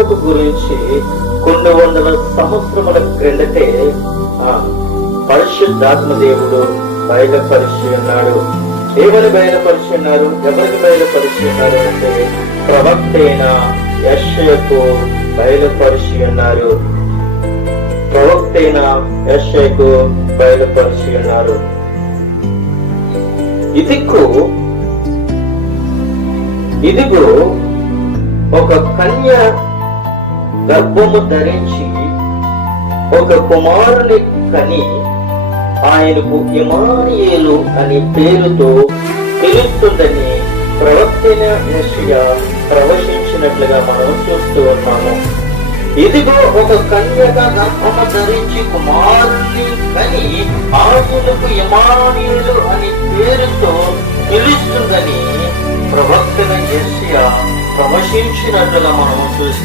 మాటకు గురించి కొన్ని వందల సంవత్సరముల క్రిందటే పరిశుద్ధాత్మ దేవుడు బయలుపరిచి ఉన్నాడు. ఏమని బయలుపరిచి ఉన్నారు? ఎవరికి బయలుపరిచి ఉన్నారు అంటే ప్రవక్త అయిన యెషయాకు బయలుపరిచి ఉన్నారు. ప్రవక్త అయిన యెషయాకు బయలుపరిచి ఉన్నారు. ఇదిగో ఒక కన్య గర్భము ధరించి ఒక కుమారుని కని ఆయనకు ఇమ్మానుయేలు అనే పేరుతో పిలుస్తుందని ప్రవక్తైన యెషయా ప్రవచించినట్లుగా మనం చూస్తూ ఉన్నాము. ఇదిగో ఒక కన్యక గర్భము ధరించి కుమారుని కని ఆయనకు ఇమ్మానుయేలు అనే పేరుతో పిలుస్తుందని ప్రవక్తైన యెషయా ప్రవచించినట్లుగా మనము చూస్తాం.